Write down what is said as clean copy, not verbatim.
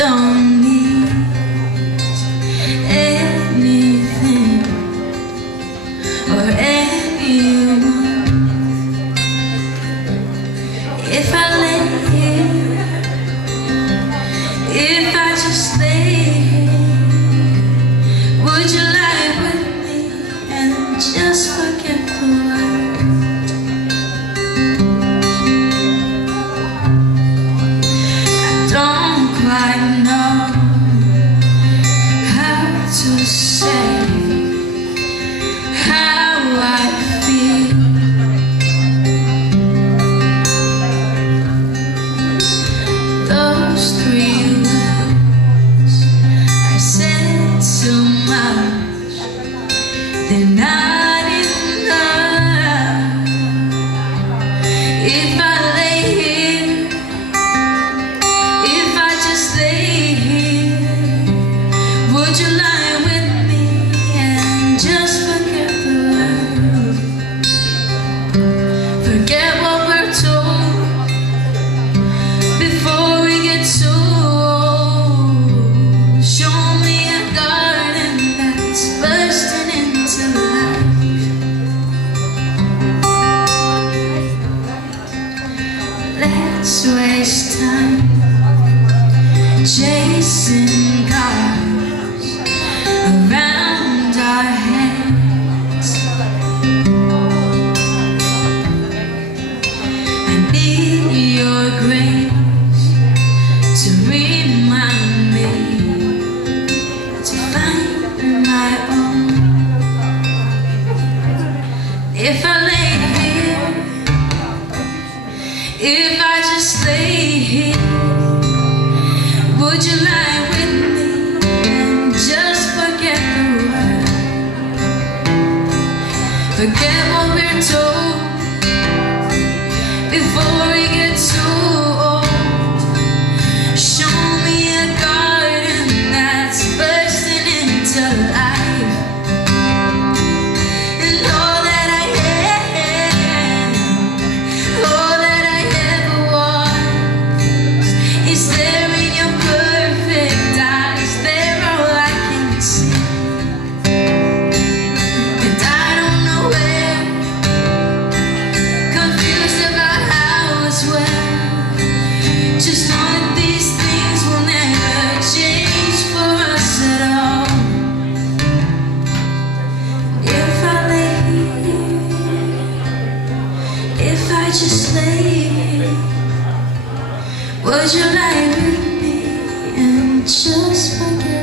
don't need anything or anyone. If I lay here, if I just lay here, would you lie with me and just forget the world? I don't quite know how to say how I feel. Those 3 words I said so much, they're not enough. If I lay here, if I just lay here, would you lie with me and just forget the world? Forget what we're told before we get too old. Show me a garden that's bursting into life. Let's waste time chasing cars around our heads. I need your grace to remind me to find my own. If I lay here, if I just lay here, would you lie with me and just forget the world? Forget what we're told before we get too old. Show me a garden that's bursting into life. And all that I am, all that I ever was, is there in your perfect eyes. They're all I can see. And I don't know where, confused about how as well. Just know that these things will never change for us at all. If I lay here, if I just lay here, would you lie with me and just forget